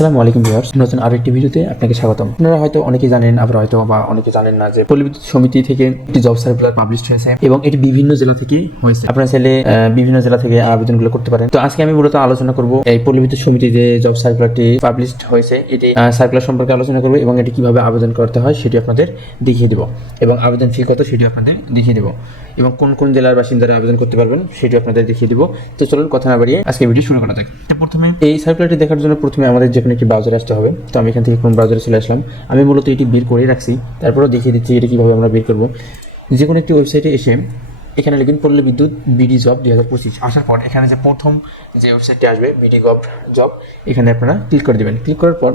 আসসালামু আলাইকুম ভিউয়ার্স, নতুন আরেকটি ভিডিওতে আপনাকে স্বাগতম। আপনারা হয়তো অনেকে জানেন, আবার হয়তো বা অনেকে জানেন না যে পল্লী বিদ্যুৎ সমিতি থেকে একটি জব সার্কুলার পাবলিশ হয়েছে এবং এটি বিভিন্ন জেলা থেকে হয়েছে। আপনারা চাইলে বিভিন্ন জেলা থেকে আবেদনগুলো করতে পারেন। তো আজকে আমি মূলত আলোচনা করব এই পল্লী বিদ্যুৎ সমিতি যে জব সার্কুলারটি পাবলিশ হয়েছে এটি সার্কুলার সম্পর্কে আলোচনা করব এবং এটি কিভাবে আবেদন করতে হয় সেটি আপনাদের দেখিয়ে দেব এবং আবেদন ফি কত সেটি আপনাদের দেখিয়ে দেব এবং কোন কোন জেলার বাসিন্দারা আবেদন করতে পারবেন সেটি আপনাদের দেখিয়ে দেব। তো চলুন কথা না বাড়িয়ে আজকে ভিডিও শুরু করা যাক। প্রথমে এই সার্কুলারটি দেখার জন্য প্রথমে আমাদের যে কোনো একটি ব্রাউজারে আসতে হবে। তো আমি এখান থেকে কোন ব্রাউজারে চলে আসলাম। আমি মূলত এটি বের করে রাখছি, তারপরেও দেখিয়ে দিচ্ছি এটা কীভাবে আমরা বের করব। যে কোনো একটি ওয়েবসাইটে এসে এখানে লিখুন পল্লী বিদ্যুৎ বিডি জব 2025। আসার পর এখানে যে প্রথম যে ওয়েবসাইটটি আসবে বিডি জব, এখানে আপনারা ক্লিক করে দেবেন। ক্লিক করার পর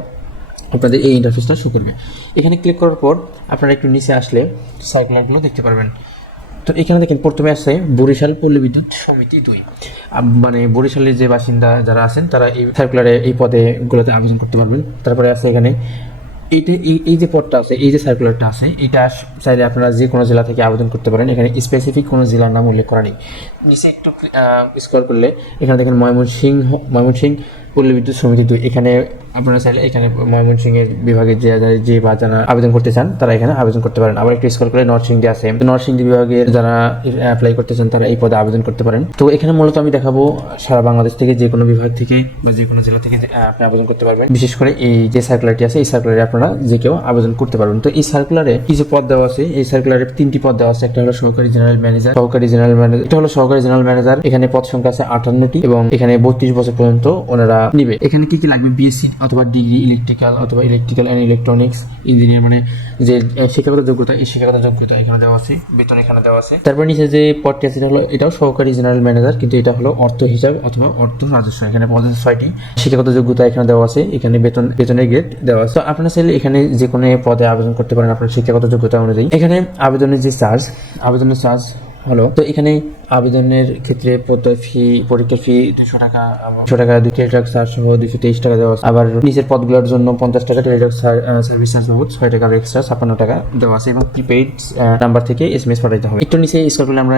আপনাদের এই ইন্টারফেসটা শো করবে। এখানে ক্লিক করার পর আপনারা একটু নিচে আসলে সার্কুলারগুলো দেখতে পারবেন। তো এখানে দেখেন প্রথমে আছে বরিশাল পল্লী বিদ্যুৎ সমিতি 2, মানে বরিশালের যে বাসিন্দা যারা আছেন তারা এই সার্কুলারে এই পদেগুলোতে আবেদন করতে পারবেন। তারপরে আছে এখানে এই যে পদটা আছে, এই যে সার্কুলারটা আছে, এটা চাইলে আপনারা যে কোনো জেলা থেকে আবেদন করতে পারেন। এখানে স্পেসিফিক কোনো জেলার নাম উল্লেখ করা নেই। নিচে একটু স্ক্রল করলে এখানে দেখেন ময়মনসিংহ পল্লী বিদ্যুৎ সমিতি 2, এখানে আপনারা চাইলে এখানে ময়মনসিংহের বিভাগের যে বা যারা আবেদন করতে চান তারা এখানে আবেদন করতে পারেন। আবার একটু স্ক্রল করে নরসিংদী আছে, নরসিংদী বিভাগের যারা অ্যাপ্লাই করতে চান তারা এই পদে আবেদন করতে পারেন। তো এখানে মূলত আমি দেখাবো সারা বাংলাদেশ থেকে যে কোনো বিভাগ থেকে বা যে কোনো জেলা থেকে আপনি আবেদন করতে পারবেন। বিশেষ করে এই যে সার্কুলারটি আছে এই সার্কুলারে আপনারা যে কেউ আবেদন করতে পারবেন। তো এই সার্কুলারে কিছু পদ দেওয়া আছে। এই সার্কুলারে 3টি পদ দেওয়া আছে। একটা হলো সহকারী জেনারেল ম্যানেজার, এটা হলো সহকারী জেনারেল ম্যানেজার। এখানে পদ সংখ্যা আছে 58টি এবং এখানে 32 বছর পর্যন্ত ওনারা নিবে। এখানে কি লাগবে? বিএসসি অথবা degree electrical and electronics engineer, মানে যে শিক্ষাগত যোগ্যতা, এই শিক্ষাগত যোগ্যতা এখানে দেওয়া আছে, বেতন এখানে দেওয়া আছে। তারপর নিচে যে পদটি আছে এটা হলো, এটাও সহকারী জেনারেল ম্যানেজার, কিন্তু এটা হলো অর্থ হিসাব অথবা অর্থ রাজস্ব। এখানে পদ 6টি, শিক্ষাগত যোগ্যতা এখানে দেওয়া আছে, এখানে বেতনের গ্রেড দেওয়া আছে। তো আপনারা চাইলে এখানে যে কোনো পদে আবেদন করতে পারেন আপনার শিক্ষাগত যোগ্যতা অনুযায়ী। এখানে আবেদনের যে আবেদনের চার্জ হলো, তো এখানে আবেদনের ক্ষেত্রে পরীক্ষার ফি 200 টাকা, টেলিটক চার্জ সহ 223 টাকা দেওয়া আছে। আবার নিচের পদগুলোর জন্য 50 টাকা, টেলিটক সার্ভিস চার্জ বাবদ 6 টাকা এক্সট্রা 56 টাকা দেওয়া আছে এবং প্রিপেইড নাম্বার থেকে SMS পাঠাতে হবে। একটু নিচে স্ক্রল করলে আমরা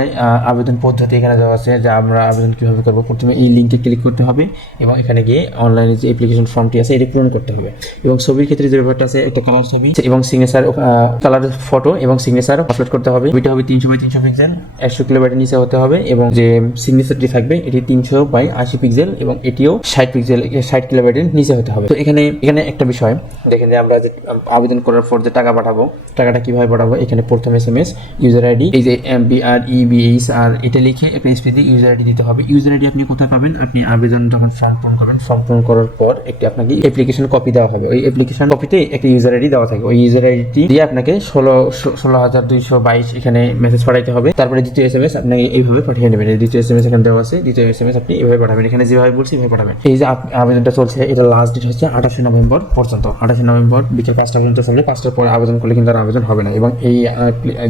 আবেদন পদ্ধতি এখানে দেওয়া আছে যে আমরা আবেদন কিভাবে করব। প্রথমে এই লিঙ্কে ক্লিক করতে হবে এবং এখানে গিয়ে অনলাইনে যে অ্যাপ্লিকেশন ফর্মটি আছে এটি পূরণ করতে হবে এবং ছবির ক্ষেত্রে যে ব্যাপারটা আছে একটা কালার ছবি এবং সিগনেচার, কালার ফটো এবং সিগনেচার আপলোড করতে হবে। ওইটা হবে 300 বাই 300 পিক্সেল, 100 কিলোবাইটের নিচে হতে হবে এবং যে সিগনেচারটি থাকবে এটি 300 বাই 80 পিক্সেল এবং এটিও 60 কিলোবাইটের নিচে হতে হবে। তো এখানে একটা বিষয় দেখেন যে আমরা যে আবেদন করার পর যে টাকা পাঠাবো, টাকাটা কিভাবে পাঠাবো। এখানে প্রথম SMS ইউজার আইডি, এই যে BREBH আর এটা লিখে একটা স্পেস দিয়ে ইউজার আইডি দিতে হবে। ইউজার আইডি আপনি কোথায় পাবেন? আপনি আবেদন যখন ফর্ম পূরণ করবেন, ফর্ম পূরণ করার পর একটি আপনাকে অ্যাপ্লিকেশন কপি দেওয়া হবে। ওই অ্যাপ্লিকেশন কপিতে একটা ইউজার আইডি দেওয়া থাকে। ওই ইউজার আইডি দিয়ে আপনাকে 16,222 এখানে মেসেজ পাঠাইতে হবে। তারপরে দ্বিতীয় SMS আপনি এইভাবে পাঠিয়ে নেবেন। এই দ্বিতীয় SMS এখানে দেওয়া আছে, দ্বিতীয় SMS আপনি এইভাবে পাঠাবেন। এখানে যেভাবে বলছি এইভাবে পাঠাবেন। এই যে আবেদনটা চলছে, এটা লাস্ট ডেট হচ্ছে 28 নভেম্বর পর্যন্ত। 28 নভেম্বর বিকেল 5টা পর্যন্ত চলবে। 5টার পরে আবেদন করলে কিন্তু আর আবেদন হবে না। এবং এই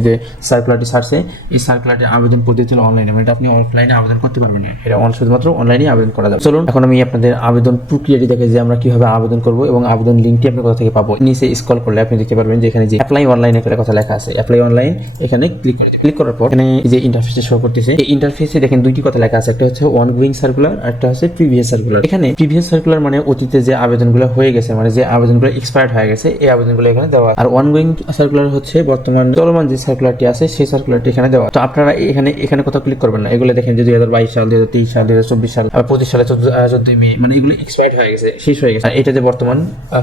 যে সার্কুলারটি ছাড়ছে, এই সার্কুলারটি আবেদন পদ্ধতি হলো অনলাইনে, মানে আপনি অফলাইনে আবেদন করতে পারবেন না। এটা শুধুমাত্র অনলাইনে আবেদন করা যাবে। চলুন এখন আমি আপনাদের আবেদন প্রক্রিয়াটি দেখে যে আমরা কিভাবে আবেদন করব এবং আবেদন লিঙ্কটি আপনি কোথা থেকে পাবো। নিচে স্ক্রল করলে আপনি দেখতে পারবেন যে এখানে যে অ্যাপ্লাই অনলাইন একটা কথা লেখা আছে। অ্যাপ্লাই অনলাইন এখানে ক্লিক করার পর এখানে যে ইন্টারফেসে শো করতেছে, এই ইন্টারফেসে দেখেন দুইটি কথা লেখা আছে। একটা হচ্ছে অনগোয়িং সার্কুলার আর একটা হচ্ছে প্রিভিয়াস সার্কুলার। এখানে প্রিভিয়াস সার্কুলার মানে অতীতে যে আবেদনগুলো হয়ে গেছে, মানে যে আবেদনগুলো এক্সপায়ার্ড হয়ে গেছে, এই আবেদনগুলো এখানে দেওয়া। আর অনগোয়িং সার্কুলার হচ্ছে বর্তমান চলমান যে সার্কুলারটি আছে সেই সার্কুলারটি এখানে দেওয়া। তো আপনারা এখানে কোথাও ক্লিক করবেন না। এগুলো দেখেন যে 2022 সাল, 2023 সাল, 2024 সাল, আবার 25 সালে 14 মে, মানে এগুলো এক্সপায়ার্ড হয়ে গেছে, শেষ হয়ে গেছে। আর এটা যে বর্তমান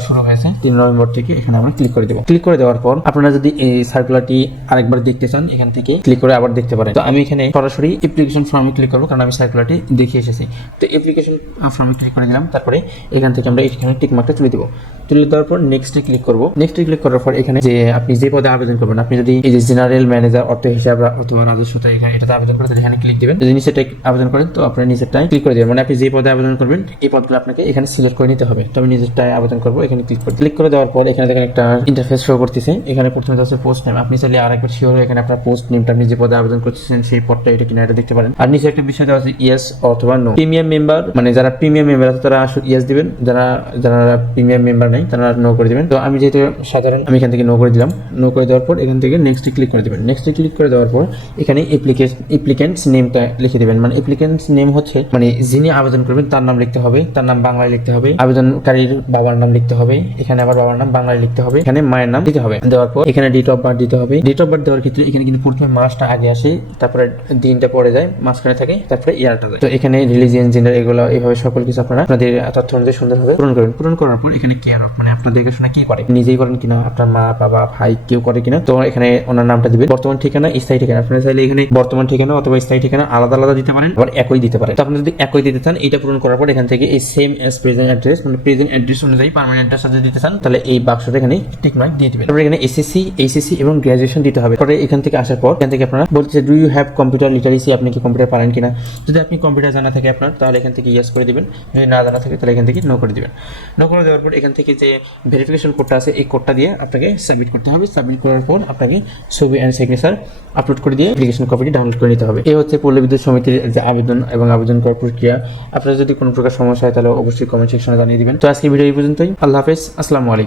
শুরু হয়েছে 3 নভেম্বর থেকে, এখানে আমরা ক্লিক করে দেবো। ক্লিক করে দেওয়ার পর আপনারা যদি এই সার্কুলারটি আরেকবার দেখতে চান এখান থেকে ক্লিক করে আবার দেখতে পারেন। তো আমি এখানে সরাসরি অ্যাপ্লিকেশন ফর্মে ক্লিক করবো, কারণ আমি সার্কুলারটি দেখে এসেছি। তো অ্যাপ্লিকেশন ফর্মে ক্লিক করে দিলাম। তারপরে এখান থেকে আমরা এখানে টিক মার্কটা তুলে দেবো। তুলে দেওয়ার পর নেক্সটে ক্লিক করবো। নেক্সটে ক্লিক করার পর এখানে যে আপনি যে পদে আবেদন করবেন, আপনি যদি এই যে জেনারেল ম্যানেজার, অর্থ হিসাব অথবা রাজস্বতা এটাতে আবেদন করেন, এখানে ক্লিক দিবেন। যদি নিচেরটাই আবেদন করেন তো আপনার নিচেরটাই ক্লিক করে দেবেন, মানে আপনি যে পদে আবেদন করবেন এই পদগুলো আপনাকে এখানে সিলেক্ট করে নিতে হবে। তো আমি নিচেরটাই আবেদন করবো, এখানে ক্লিক করে দেওয়ার পর এখানে দেখেন একটা ইন্টারফেস শো করতেছে। এখানে প্রথমে হচ্ছে পোস্ট নেম। আপনি চাইলে আরেকবার শিওর হয়ে এখানে আপনার পোস্ট নেমটা আপনি যে পদে আবেদন করতেছেন সেই পদটা এটা কিনা এটা দেখতে পারেন। আর নিচে একটা বিষয় দেওয়া আছে ইয়েস অথবা নো। প্রিমিয়াম মেম্বার মানে যারা প্রিমিয়াম মেম্বার আছে তারা আসলে ইয়েস দিবেন, যারা যারা প্রিমিয়াম মেম্বার নেই তারা নো করে দিবেন। তো আমি যেহেতু সাধারণ আমি এখান থেকে নো করে দিলাম। নো করে দেওয়ার পর এখান থেকে নেক্সটে ক্লিক করে দিবেন। নেক্সটে ক্লিক করে দেওয়ার পর এখানে অ্যাপ্লিকেন্টস নেমটা লিখে দিবেন। মানে অ্যাপ্লিকেন্টস নেম হচ্ছে মানে যিনি আবেদন করবেন তার নাম লিখতে হবে, তার নাম বাংলায় লিখতে হবে, আবেদনকারীর বাবার নাম লিখতে হবে, এখানে আবার বাবার নাম বাংলায় লিখতে হবে, এখানে মায়ের নাম দিতে হবে। দেওয়ার পর এখানে ডেট অফ বার্থ দিতে হবে। ডেট অফ বার্থ দেওয়ার ক্ষেত্রে এখানে কিন্তু প্রথমে মাসটা আগে আসে, তারপরে দিনটা পরে যায়, মাঝখানে থাকে, তারপরে ইয়ারটা যায়। তো এখানে রিলিজিয়ন, জেন্ডার এগুলো এইভাবে সকল কিছু আপনারা আপনাদের তথ্য অনুযায়ী সুন্দরভাবে পূরণ করবেন। পূরণ করার পর এখানে কেয়ার অফ মানে আপনার দেখাশোনা কি করে, নিজেই করেন কিনা, আপনার মা বাবা ভাই কেউ করে কিনা, তো এখানে ওনার নামটা দিবেন। বর্তমান ঠিকানা, স্থায়ী ঠিকানা, আপনারা চাইলে এখানে বর্তমান ঠিকানা অথবা স্থায়ী ঠিকানা আলাদা আলাদা দিতে পারেন, আবার একই দিতে পারেন। তো আপনি যদি একই দিতে চান এটা পূরণ করার পর এখান থেকে এই সেম অ্যাজ প্রেজেন্ট অ্যাড্রেস মানে প্রেজেন্ট অ্যাড্রেস অনুযায়ী পার্মানেন্ট অ্যাড্রেস যদি দিতে চান তাহলে এই বাক্সটা এখানে টিক মার্ক দিয়ে দিবেন। তারপরে এখানে এসএসসি, এইচএসসি এবং গ্র্যাজুয়েশন দিতে হবে। পরে এখান থেকে আসার পর এখান থেকে আপনারা বলতেছে do you have computer literacy, আপনি কি কম্পিউটার পারেন কিনা। যদি আপনি কম্পিউটার জানা থাকে আপনার তাহলে এখান থেকে ইয়েস করে দিবেন, যদি না জানা থাকে তাহলে এখান থেকে নো করে দিবেন। নো করে দেওয়ার পর এখান থেকে যে ভেরিফিকেশন কোডটা আছে এই কোডটা দিয়ে আপনাকে সাবমিট করতে হবে। সাবমিট করার পর আপনাকে ছবি অ্যান্ড সিগনেচার আপলোড করে দিয়ে অ্যাপ্লিকেশন কপিটি ডাউনলোড করে নিতে হবে। এই হচ্ছে পল্লী বিদ্যুৎ সমিতির যে আবেদন এবং আবেদন করার প্রক্রিয়া। আপনার যদি কোনো প্রকার সমস্যা হয় তাহলে অবশ্যই কমেন্ট সেকশনে জানিয়ে দিবেন। তো আজকে ভিডিও এই পর্যন্তই। আল্লাহ হাফেজ, আসসালামু আলাইকুম।